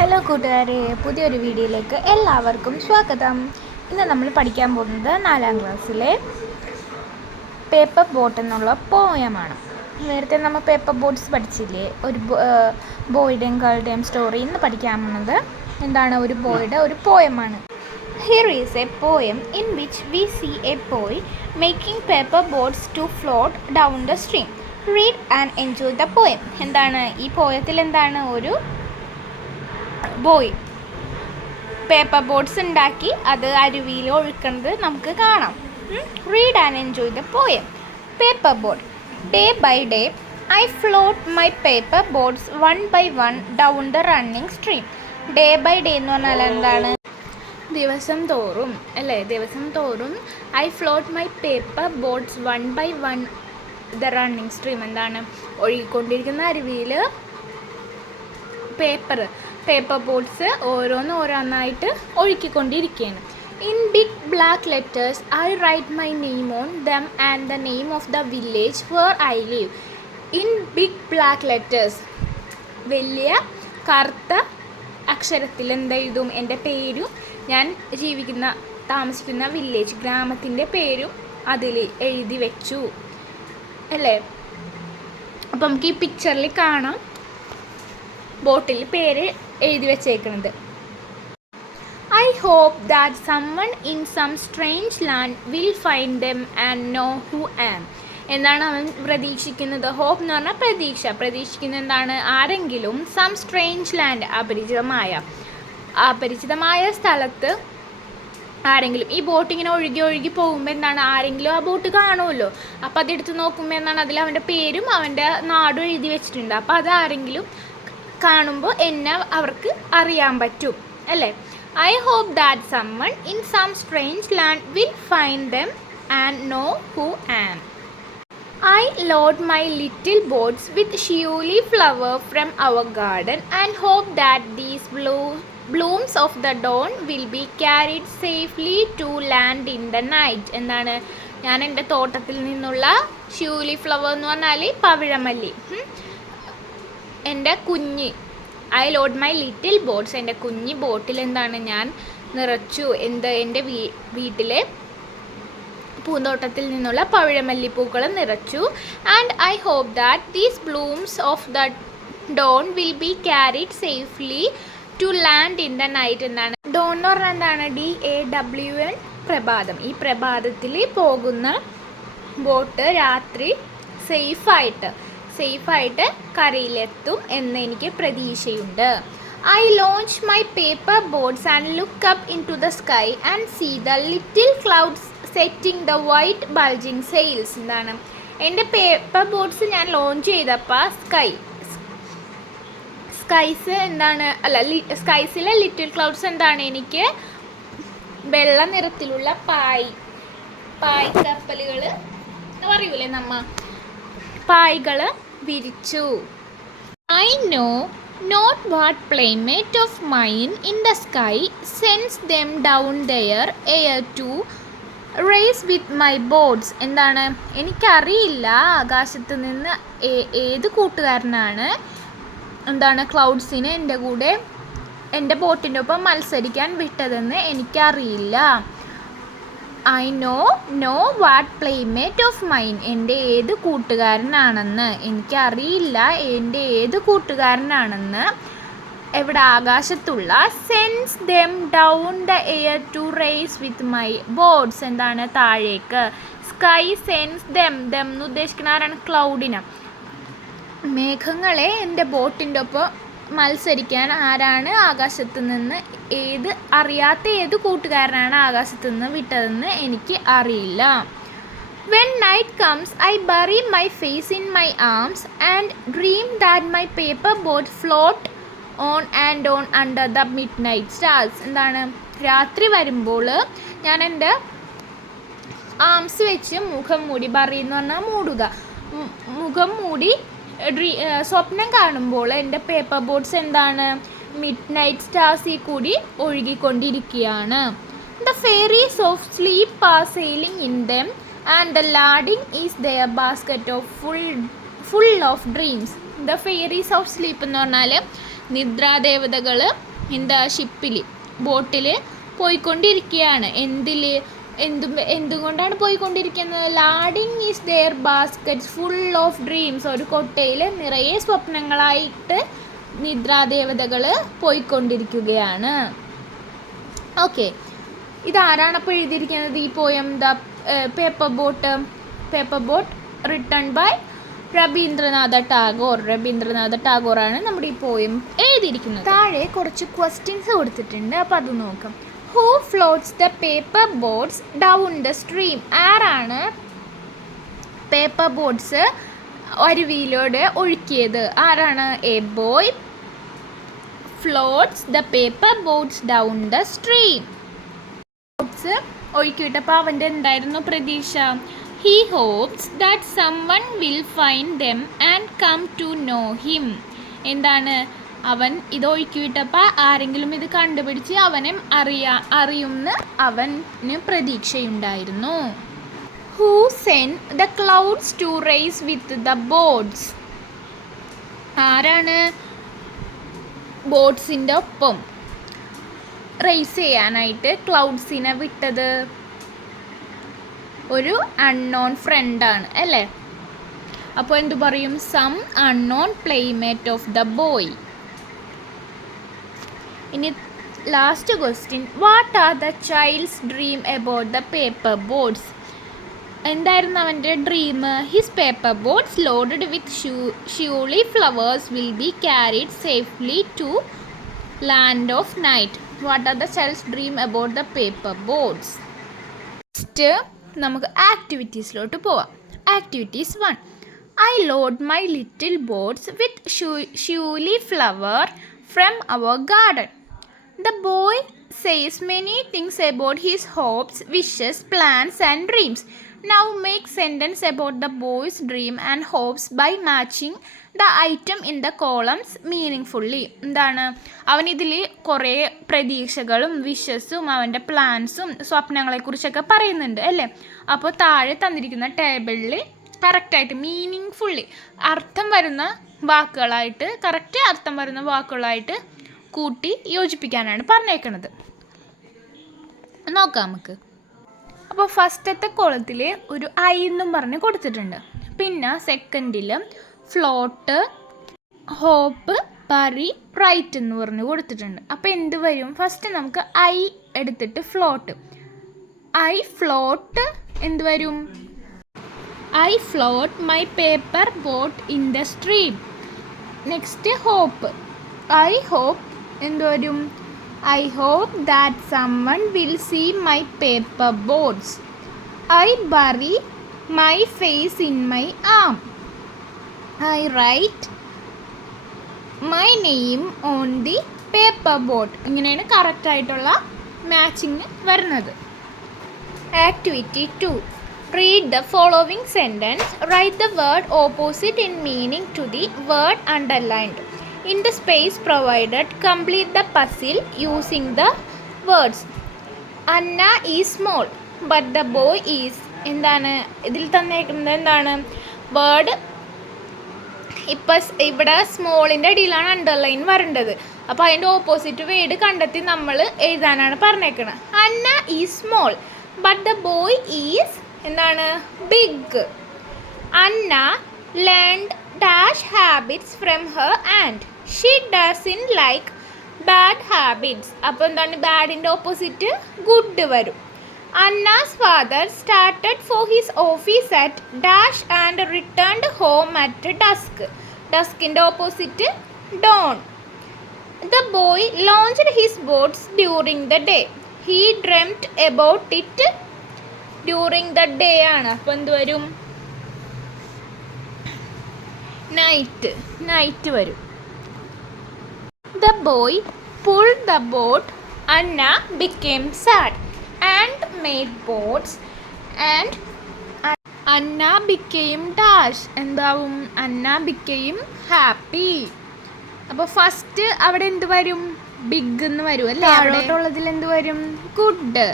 Hello കൂട്ടുകാരെ, പുതിയൊരു വീഡിയോയിലേക്ക് എല്ലാവർക്കും സ്വാഗതം. ഇന്ന് നമ്മൾ പഠിക്കാൻ പോകുന്നത് 4ാം ക്ലാസ്സിലെ പേപ്പർ ബോട്ട് എന്നുള്ള പോയമാണ്. നേരത്തെ നമ്മൾ പേപ്പർ ബോട്ട്സ് പഠിച്ചില്ലേ, ഒരു ബോയുടെയും ഗേളുടെയും സ്റ്റോറി. ഇന്ന് പഠിക്കാൻ പോകുന്നത് എന്താണ്, ഒരു ബോയുടെ ഒരു പോയമാണ്. Here is a poem in which we see a boy making paper boats to float down the stream. Read and enjoy the poem. എന്താണ് ഈ പോയത്തിൽ, എന്താണ്, ഒരു ബോയ് പേപ്പർ ബോട്ട്സ് ഉണ്ടാക്കി അത് അരുവിയിൽ ഒഴുക്കുന്നത് നമുക്ക് കാണാം. Read and enjoy the poem. Paper boat. Day by day I float my paper boats one by one down the running stream. Day by day എന്ന് പറഞ്ഞാൽ എന്താണ്, ദിവസം തോറും അല്ലേ, ദിവസം തോറും I float my paper boats one by one the running stream. എന്താണ്, ഒഴുകിക്കൊണ്ടിരിക്കുന്ന അരുവിയിൽ പേപ്പർ ബോട്ട്സ് ഓരോന്നായിട്ട് ഒഴുക്കിക്കൊണ്ടിരിക്കുകയാണ്. In big black letters I write my name on them and the name of the village where I live. In big black letters, വലിയ കറുത്ത അക്ഷരത്തിൽ എന്തെഴുതും, എൻ്റെ പേരും ഞാൻ താമസിക്കുന്ന വില്ലേജ്, ഗ്രാമത്തിൻ്റെ പേരും അതിൽ എഴുതി വെച്ചു അല്ലേ. അപ്പം നമുക്ക് ഈ പിക്ചറിൽ കാണാം ബോട്ടിൽ പേര് എഴുതി വെച്ചേക്കുന്നത്. I hope that someone in some strange land will find them and know who I. എന്താണ് അവൻ പ്രതീക്ഷിക്കുന്നത്? ഹോപ്പ് എന്ന് പറഞ്ഞാൽ പ്രതീക്ഷിക്കുന്നത് എന്താണ്, ആരെങ്കിലും സം സ്ട്രേഞ്ച് ലാൻഡ്, അപരിചിതമായ സ്ഥലത്ത് ആരെങ്കിലും, ഈ ബോട്ട് ഇങ്ങനെ ഒഴുകി പോകുമ്പോൾ എന്താണ്, ആരെങ്കിലും ആ ബോട്ട് കാണുമല്ലോ. അപ്പോൾ അതെടുത്ത് നോക്കുമ്പോൾ എന്താണ്, അതിൽ അവൻ്റെ പേരും അവൻ്റെ നാടും എഴുതി വെച്ചിട്ടുണ്ട്. അപ്പോൾ അത് ആരെങ്കിലും കാണുമ്പോൾ എന്നെ അവർക്ക് അറിയാൻ പറ്റും അല്ലേ. I hope that someone in some strange land will find them and know who am. I load my little boats with shiuli flower from our garden and hope that these blooms of the dawn will be carried safely to land in the night. എന്താണ്, ഞാൻ എൻ്റെ തോട്ടത്തിൽ നിന്നുള്ള ഷ്യൂലി flower എന്ന് പറഞ്ഞാൽ പവിഴമല്ലി, എൻ്റെ കുഞ്ഞ്, I load my little boats, എൻ്റെ കുഞ്ഞ് ബോട്ടിൽ എന്താണ് ഞാൻ നിറച്ചു, എൻ്റെ വീട്ടിലെ പൂന്തോട്ടത്തിൽ നിന്നുള്ള പവിഴമല്ലിപ്പൂക്കൾ നിറച്ചു. And I hope that these blooms of the dawn will be carried safely to land in the night. എന്താണ് ഡോൺ എന്ന് പറഞ്ഞാൽ എന്താണ്, DAWN, പ്രഭാതം. ഈ പ്രഭാതത്തിൽ പോകുന്ന ബോട്ട് രാത്രി സേഫായിട്ട് കരയിലെത്തും എന്ന് എനിക്ക് പ്രതീക്ഷയുണ്ട്. I launch my paper boats and look up into the sky and see the little clouds setting the white bulging sails. എന്താണ്, എൻ്റെ പേപ്പർ ബോട്ട്സ് ഞാൻ ലോഞ്ച് ചെയ്തപ്പോൾ സ്കൈസിലെ ലിറ്റിൽ ക്ലൗഡ്സ് എന്താണ്, എനിക്ക് വെള്ള നിറത്തിലുള്ള പായ്ക്കപ്പലുകൾ എന്ന് പറയൂലേ പായ്കൾ വിരിച്ചു. I know not what playmate of mine in the sky sends them down their air to race with my boats. എന്താണ്, എനിക്കറിയില്ല ആകാശത്ത് നിന്ന് ഏത് കൂട്ടുകാരനാണ് എന്താണ് ക്ലൗഡ്സിനെ എൻ്റെ ബോട്ടിൻ്റെ ഒപ്പം മത്സരിക്കാൻ വിട്ടതെന്ന് എനിക്കറിയില്ല. I know what playmate of mine, എൻ്റെ ഏത് കൂട്ടുകാരനാണെന്ന് എനിക്കറിയില്ല, എൻ്റെ ഏത് കൂട്ടുകാരനാണെന്ന്. എവിടെ, ആകാശത്തുള്ള. Sends them down the air to race with my boats. എന്താണ്, താഴേക്ക്. സ്കൈ സെൻസ് ദം എന്ന് ഉദ്ദേശിക്കുന്ന ആരാണ്, ക്ലൗഡിനെ, മേഘങ്ങളെ എൻ്റെ ബോട്ടിൻ്റെ ഒപ്പം മത്സരിക്കാൻ ആരാണ് ആകാശത്ത് നിന്ന്, അറിയാത്ത ഏത് കൂട്ടുകാരനാണ് ആകാശത്ത് നിന്ന് വിട്ടതെന്ന് എനിക്ക് അറിയില്ല. When night comes I bury my face in my arms and dream that my paper boat float on and on under the midnight stars. എന്താണ്, രാത്രി വരുമ്പോൾ ഞാൻ എൻ്റെ ആംസ് വെച്ച് മുഖം മൂടി, ബറി എന്ന് പറഞ്ഞാൽ മൂടുക, മുഖം മൂടി സ്വപ്നം കാണുമ്പോൾ എൻ്റെ പേപ്പർ ബോട്ട്സ് എന്താണ്, മിഡ് നൈറ്റ് സ്റ്റാർസിൽ കൂടി ഒഴുകിക്കൊണ്ടിരിക്കുകയാണ്. The fairies of sleep are sailing in them and the lading is their basket of full of dreams. The fairies of sleep എന്ന് പറഞ്ഞാൽ നിദ്രാദേവതകൾ എന്താ ഷിപ്പിൽ ബോട്ടിൽ പോയിക്കൊണ്ടിരിക്കുകയാണ്. എന്തുകൊണ്ടാണ് പോയിക്കൊണ്ടിരിക്കുന്നത്? Lading is their baskets full of dreams. ഒരു കൊട്ടയിൽ നിറയെ സ്വപ്നങ്ങളായിട്ട് നിദ്രാദേവതകൾ പോയിക്കൊണ്ടിരിക്കുകയാണ്. ഓക്കെ, ഇതാരാണ് അപ്പോൾ എഴുതിയിരിക്കുന്നത് ഈ poem? The paper boat written by Rabindranath ടാഗോറാണ് നമ്മുടെ ഈ പോയം എഴുതിയിരിക്കുന്നത്. താഴെ കുറച്ച് ക്വസ്റ്റ്യൻസ് കൊടുത്തിട്ടുണ്ട്, അപ്പോൾ അത് നോക്കാം. Who floats the paper boats down the stream? ആരാണ് പേപ്പർ ബോട്ട്സ് അരുവിയിലൂടെ ഒഴുക്കിയത്? ആരാണ്? A boy floats the paper boats down the stream. Boats ഒഴുക്കിവിട്ടപ്പോൾ അവൻ്റെ എന്തായിരുന്നു പ്രതീക്ഷ? He hopes that someone will find them and come to know him. എന്താണ്? അവൻ ഇത് ഒഴുക്കിവിട്ടപ്പോൾ ആരെങ്കിലും ഇത് കണ്ടുപിടിച്ച് അവനെ അറിയുമെന്ന് അവന് പ്രതീക്ഷയുണ്ടായിരുന്നു. Who sent the clouds to race with the boats? ആരാണ് ബോട്ട്സിൻ്റെ ഒപ്പം റേസ് ചെയ്യാനായിട്ട് ക്ലൗഡ്സിനെ വിട്ടത്? ഒരു അൺനോൺ ഫ്രണ്ടാണ് അല്ലേ? അപ്പോൾ എന്തു പറയും? Some unknown playmate of the boy. ഇനി last question. What are the child's dream about the paper boats? എന്തായിരുന്നു അവൻ്റെ dream? His paper boats loaded with shiuli flowers will be carried safely to land of night. What are the child's dream about the paper boats? Next നമുക്ക് ആക്ടിവിറ്റീസിലോട്ട് പോവാം. Activities 1. I load my little boats with shiuli flower from our garden. The boy says many things about his hopes, wishes, plans and dreams. Now make sentence about the boy's dream and hopes by matching the item in the columns meaningfully. എന്താണ്? അവനിതിൽ കുറേ പ്രതീക്ഷകളും വിഷസും അവൻ്റെ പ്ലാൻസും സ്വപ്നങ്ങളെക്കുറിച്ചൊക്കെ പറയുന്നുണ്ട് അല്ലേ? അപ്പോൾ താഴെ തന്നിരിക്കുന്ന ടേബിളിൽ കറക്റ്റായിട്ട് കറക്റ്റ് അർത്ഥം വരുന്ന വാക്കുകളായിട്ട് കൂട്ടി യോജിപ്പിക്കാനാണ് പറഞ്ഞേക്കുന്നത്. നോക്കാം നമുക്ക്. അപ്പോൾ ഫസ്റ്റത്തെ കോളത്തിൽ ഒരു ഐ എന്നും പറഞ്ഞ് കൊടുത്തിട്ടുണ്ട്. പിന്നെ സെക്കൻഡിൽ ഫ്ലോട്ട്, ഹോപ്പ്, പറി, റൈറ്റ് എന്ന് പറഞ്ഞ് കൊടുത്തിട്ടുണ്ട്. അപ്പോൾ എന്ത് വരും? ഫസ്റ്റ് നമുക്ക് ഐ എടുത്തിട്ട് ഫ്ലോട്ട്. ഐ ഫ്ലോട്ട് എന്ത് വരും? I float my paper boat in the stream. Next hope. I hope എന്ത് വരും? I hope that someone will see my paper boats. I bury my face in my arm. I write my name on the paper boat. ഇങ്ങനെയാണ് correct ആയിട്ടുള്ള matching വരുന്നത്. Activity 2. Read the following sentence. Write the word opposite in meaning to the word underlined. In the space provided, complete the puzzle using the words. Anna is small, but the boy is. എന്താണ് ഇതിൽ തന്നേക്കുന്നത്? എന്താണ് word? ഇവിടെ സ്മോളിൻ്റെ അടിയിലാണ് underline വരേണ്ടത്. അപ്പോൾ അതിൻ്റെ opposite word കണ്ടെത്തി നമ്മൾ എഴുതാനാണ് പറഞ്ഞേക്കുന്നത്. Anna is small, but the boy is എന്താണ്? Big. Anna learned dash habits from her aunt. She doesn't like bad habits. അപ്പോൾ എന്താണ്? ബാഡിൻ്റെ ഓപ്പോസിറ്റ് ഗുഡ് വരും. Anna's father started for his office at dash and returned home at dusk. Duskൻ്റെ opposite dawn. The boy launched his boats during the day. He dreamt about it during the day ആണ്. അപ്പോൾ എന്ത് വരും? Night വരും. The boy pulled the boat. Anna became sad and made boats and Anna became dash. എന്താവും? Anna became happy. അപ്പോൾ first അവിടെ എന്ത് വരും? ബിഗ് എന്ന് വരും അല്ലേ? അവിടോട്ടുള്ളതിൽ എന്ത് വരും? ഗുഡ്.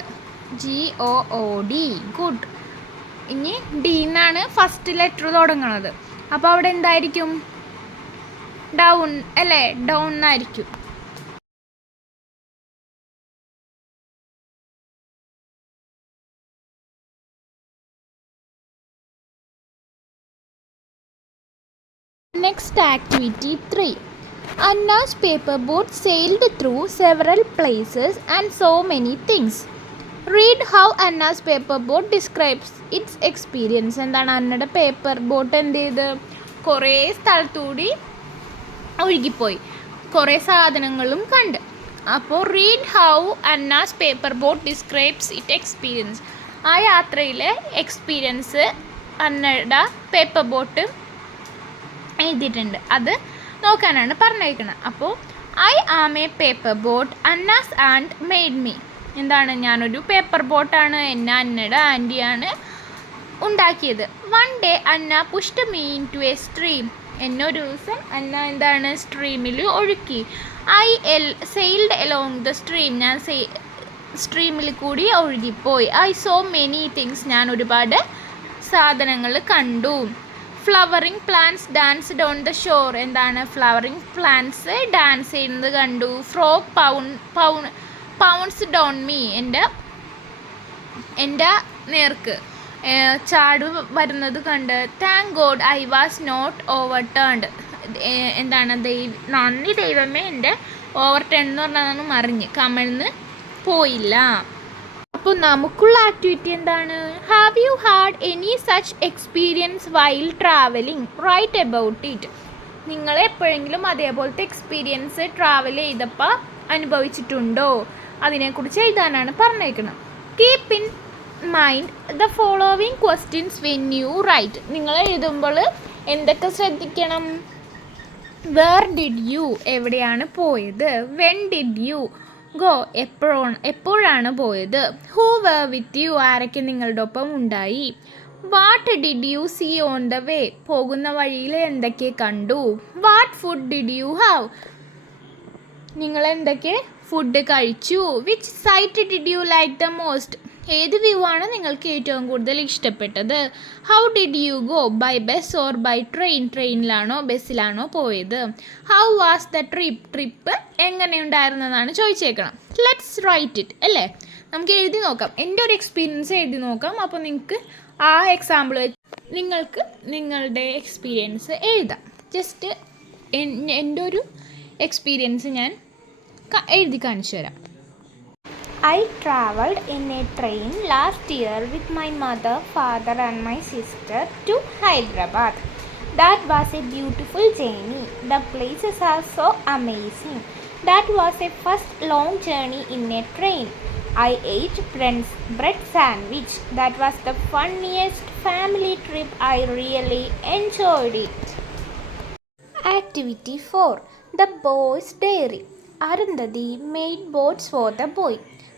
GOOD, good. ഇനി ഡി എന്നാണ് ഫസ്റ്റ് ലെറ്റർ തുടങ്ങുന്നത്. അപ്പോൾ അവിടെ എന്തായിരിക്കും? ഡൗൺ അല്ലേ? ഡൗൺ ആയിരിക്കും. Next activity 3. Anna's paper boat sailed through several places and saw many things. Read how Anna's paper boat describes its experience. എന്താണ് അന്നയുടെ പേപ്പർ ബോട്ട് എന്ത് ചെയ്ത് കുറേ സ്ഥലത്തൂടി ഒഴുകിപ്പോയി, കുറേ സാധനങ്ങളും കണ്ട്. അപ്പോൾ read how Anna's paper boat describes it experience. ആ യാത്രയിലെ എക്സ്പീരിയൻസ് അന്നയുടെ പേപ്പർ ബോട്ട് എഴുതിയിട്ടുണ്ട്, അത് നോക്കാനാണ് പറഞ്ഞിരിക്കുന്നത്. അപ്പോൾ I am a paper boat Anna's aunt made me. എന്താണ്, ഞാനൊരു പേപ്പർ ബോട്ടാണ്, എന്നെ അന്നയുടെ ആൻറ്റിയാണ് ഉണ്ടാക്കിയത്. One day Anna pushed me into a stream. എന്നെ ഒരു ദിവസം അന്ന എന്താണ് സ്ട്രീമിൽ ഒഴുക്കി. I sailed along the stream. ഞാൻ സ്ട്രീമിൽ കൂടി ഒഴുകിപ്പോയി. I saw many things. ഞാൻ ഒരുപാട് സാധനങ്ങൾ കണ്ടു. Flowering plants danced on the shore. എന്താണ്, ഫ്ലവറിങ് പ്ലാന്റ്സ് ഡാൻസ് ചെയ്യുന്നത് കണ്ടു. Frog pounced on me. എൻ്റെ നേർക്ക് ചാടു വരുന്നത് കണ്ട്. Thank God I was not overturned. എന്താണ്, നന്ദി ദൈവമേ, എൻ്റെ ഓവർടേൺ എന്ന് പറഞ്ഞതാണ് മറിഞ്ഞ് കമഴ്ന്ന് പോയില്ല. അപ്പോൾ നമുക്കുള്ള ആക്ടിവിറ്റി എന്താണ്? Have you had any such experience while travelling? Write about it. നിങ്ങൾ എപ്പോഴെങ്കിലും അതേപോലത്തെ എക്സ്പീരിയൻസ് ട്രാവൽ ചെയ്തപ്പോൾ അനുഭവിച്ചിട്ടുണ്ടോ? അതിനെക്കുറിച്ച് എഴുതാനാണ് പറഞ്ഞേക്കുന്നത്. Keep in mind the following questions when you write. നിങ്ങൾ എഴുതുമ്പോൾ എന്തൊക്കെ ശ്രദ്ധിക്കണം? വേർ ഡിഡ് യു, എവിടെയാണ് പോയത്? വെൻ ഡിഡ് യു ഗോ, എപ്പോഴാണ് പോയത്? ഹൂ വേർ വിത്ത് യു, ആരൊക്കെ നിങ്ങളുടെ ഒപ്പം ഉണ്ടായി? What did you see on the way, പോകുന്ന വഴിയിൽ എന്തൊക്കെ കണ്ടു? What food did you have, നിങ്ങൾ എന്തൊക്കെ ഫുഡ് കഴിച്ചു? Which sight did you like the most, ഏത് വ്യൂ ആണ് നിങ്ങൾക്ക് ഏറ്റവും കൂടുതൽ ഇഷ്ടപ്പെട്ടത്? How did you go, by bus or by train, ട്രെയിനിലാണോ ബസ്സിലാണോ പോയത്? ഹൗ വാസ് ദ ട്രിപ്പ്, എങ്ങനെയുണ്ടായിരുന്നതാണ് ചോദിച്ചേക്കണം. ലെറ്റ്സ് റൈറ്റ് ഇറ്റ്, അല്ലേ? നമുക്ക് എഴുതി നോക്കാം. എൻ്റെ ഒരു എക്സ്പീരിയൻസ് എഴുതി നോക്കാം. അപ്പോൾ നിങ്ങൾക്ക് ആ എക്സാമ്പിൾ വെച്ച് നിങ്ങൾക്ക് നിങ്ങളുടെ എക്സ്പീരിയൻസ് എഴുതാം. ജസ്റ്റ് എൻ്റെ ഒരു എക്സ്പീരിയൻസ് ഞാൻ എഴുതി കാണിച്ചു തരാം. I travelled in a train last year with my mother, father and my sister to Hyderabad. That was a beautiful journey. The places are so amazing. That was a first long journey in a train. I ate bread sandwich. That was the funniest family trip. I really enjoyed it. Activity 4. The Boy's Diary. Arundhati made boats for the boy.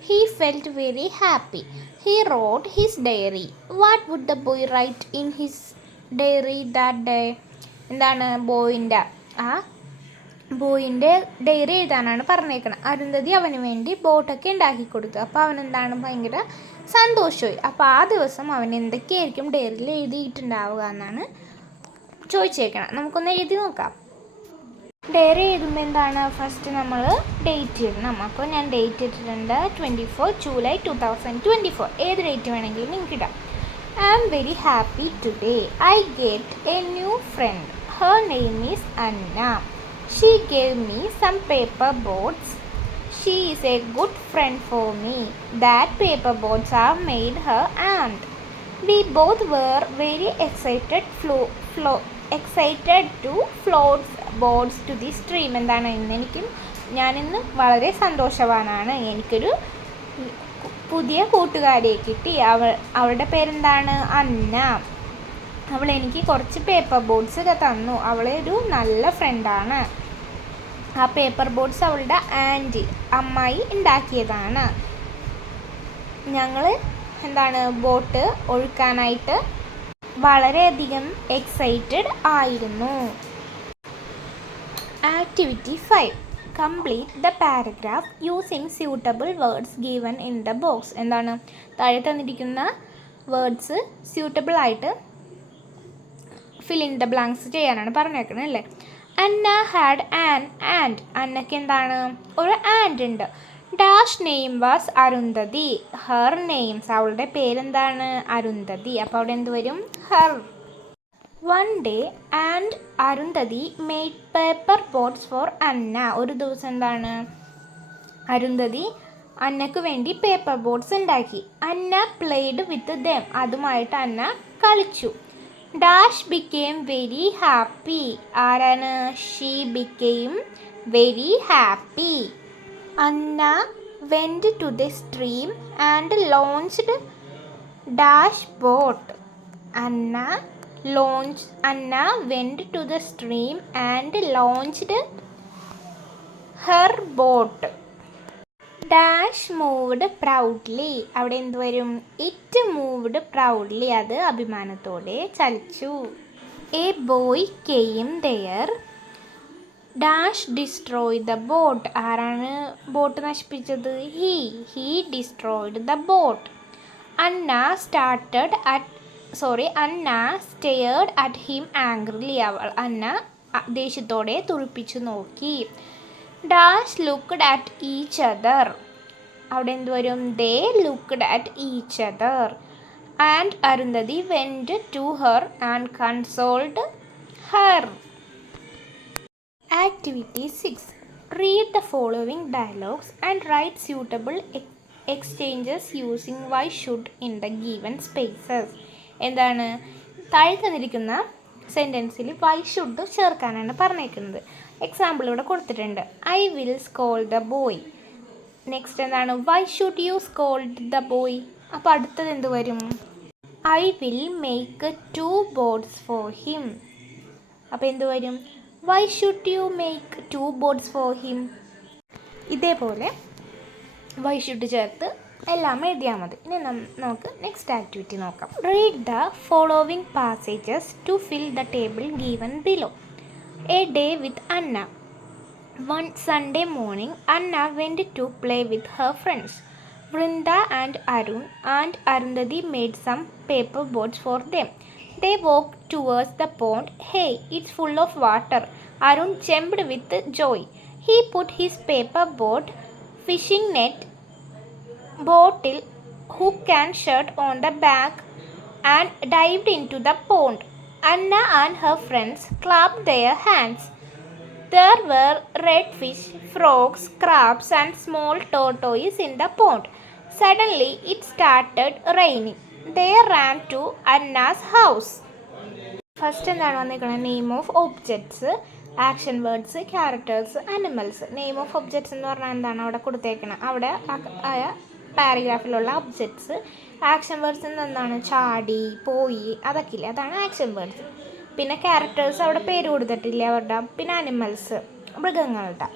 He felt very happy. He wrote his diary. What would the boy write in his diary that day? എന്താണ്, ബോയിൻ്റെ diary എഴുതാനാണ് പറഞ്ഞേക്കണം. അരുന്ധതി അവന് വേണ്ടി ബോട്ടൊക്കെ ഉണ്ടാക്കി കൊടുത്തു. അപ്പോൾ അവനെന്താണ്, ഭയങ്കര സന്തോഷമായി. അപ്പോൾ ആ ദിവസം അവൻ എന്തൊക്കെയായിരിക്കും ഡയറിയിൽ എഴുതിയിട്ടുണ്ടാവുക എന്നാണ് ചോദിച്ചേക്കണം. നമുക്കൊന്ന് എഴുതി നോക്കാം. ഡയറി എഴുതുമ്പോൾ എന്താണ്, ഫസ്റ്റ് നമ്മൾ ഡേറ്റ് ഇടണം. അപ്പോൾ ഞാൻ ഡേറ്റ് ഇട്ടിട്ടുണ്ട് 24 ജൂലൈ 2024. ഏത് ഡേറ്റ് വേണമെങ്കിലും നിങ്ങൾക്ക് ഇടാം. I am very happy today. I get a new friend. Her name is Anna. She gave me some paper boats. She is a good friend for me. That paper boats are made her and. We both were very excited to float boats to the stream. എന്താണ്, ഞാനിന്ന് വളരെ സന്തോഷവാനാണ്. എനിക്കൊരു പുതിയ കൂട്ടുകാരിയെ കിട്ടി. അവളുടെ പേരെന്താണ്, അന്ന. അവൾ എനിക്ക് കുറച്ച് പേപ്പർ ബോട്ട്സ് ഒക്കെ തന്നു. അവളൊരു നല്ല ഫ്രണ്ടാണ്. ആ പേപ്പർ ബോട്ട്സ് അവളുടെ അമ്മായി ഉണ്ടാക്കിയതാണ്. ഞങ്ങൾ ബോട്ട് ഒഴുക്കാനായിട്ട് വളരെയധികം എക്സൈറ്റഡ് ആയിരുന്നു. Activity 5. Complete the paragraph using suitable words given in the box. എന്താണ്, താഴെ തന്നിരിക്കുന്ന വേർഡ്സ് സ്യൂട്ടബിൾ ആയിട്ട് ഫിൽ ഇൻ ദ ബ്ലാങ്ക്സ് ചെയ്യാനാണ് പറഞ്ഞേക്കുന്നത്, അല്ലേ? Anna had an aunt. അന്നയ്ക്ക് എന്താണ്, ഒരു ആൻഡ് ഉണ്ട്. Dash name was Arundhati. Her names, അവളുടെ പേരെന്താണ്, അരുന്ധതി. അപ്പോൾ അവിടെ എന്ത് വരും, her. One day aunt Arundhati made paper boats for Anna. ഒരു ദിവസം എന്താണ്, അരുന്ധതി അന്നക്ക് വേണ്ടി പേപ്പർ ബോട്ട്സ് ഉണ്ടാക്കി. Anna played with them. അതുമായിട്ട് അന്ന കളിച്ചു. Dash became very happy. ആരാണ്? She became very happy. Anna went to the stream and launched dash boat. Anna went to the stream and launched her boat. Dash moved proudly. അവിടെ എന്ത് വരും? It moved proudly. അത് അഭിമാനത്തോടെ ചലിച്ചു. A boy came there. Dash destroy the boat. ആരാണ് boat നശിപ്പിച്ചത്? He destroyed the boat. Anna stared at him angrily. Anna ദേഷ്യത്തോടെ തുറിപ്പിച്ചു നോക്കി. Dash looked at each other. അവിടെ എന്ത് വരും? They looked at each other. And Arundhati went to her and consoled her. Activity 6. Read the following dialogues and write suitable exchanges using why should in the given spaces. എന്താണ്? താഴെ തന്നിരിക്കുന്ന സെൻറ്റൻസിൽ why should ചേർക്കാനാണ് പറഞ്ഞേക്കുന്നത്. Example ഇവിടെ കൊടുത്തിട്ടുണ്ട്. I will scold the boy. Next എന്താണ്? Why should you scold the boy. അപ്പോൾ അടുത്തത് എന്ത് വരും? I will make 2 boats for him. അപ്പോൾ എന്ത് വരും? Why should you make 2 boats for him. ഇതേപോലെ വൈ ഷുഡ് ചേർത്ത് എല്ലാം എഴുതിയാൽ മതി. ഇനി നമുക്ക് നെക്സ്റ്റ് ആക്ടിവിറ്റി നോക്കാം. Read the following passages to fill the table given below. A day with Anna. One Sunday morning, Anna went to play with her friends. Vrinda and Arun and Arundhati made some paper boats for them. They walked towards the pond. Hey, it's full of water. Arun jumped with joy. He put his paper boat, fishing net, bottle, hook and shirt on the back and dived into the pond. Anna and her friends clapped their hands. There were redfish, frogs, crabs and small tortoises in the pond. Suddenly it started raining. They ran to Anna's house. First എന്താണ് വന്നിരിക്കുന്നത്? Name of objects, action words, characters, animals. Name of objects എന്ന് പറഞ്ഞാൽ എന്താണ് അവിടെ കൊടുത്തേക്കണം? അവിടെ ആയ പാരഗ്രാഫിലുള്ള objects. Action words എന്താണ്? ചാടി, പോയി, അതൊക്കെ ഇല്ലേ, അതാണ് ആക്ഷൻ വേർഡ്സ്. പിന്നെ ക്യാരക്ടേഴ്സ് അവിടെ പേര് കൊടുത്തിട്ടില്ല അവരുടെ. പിന്നെ അനിമൽസ്, മൃഗങ്ങളുടെ.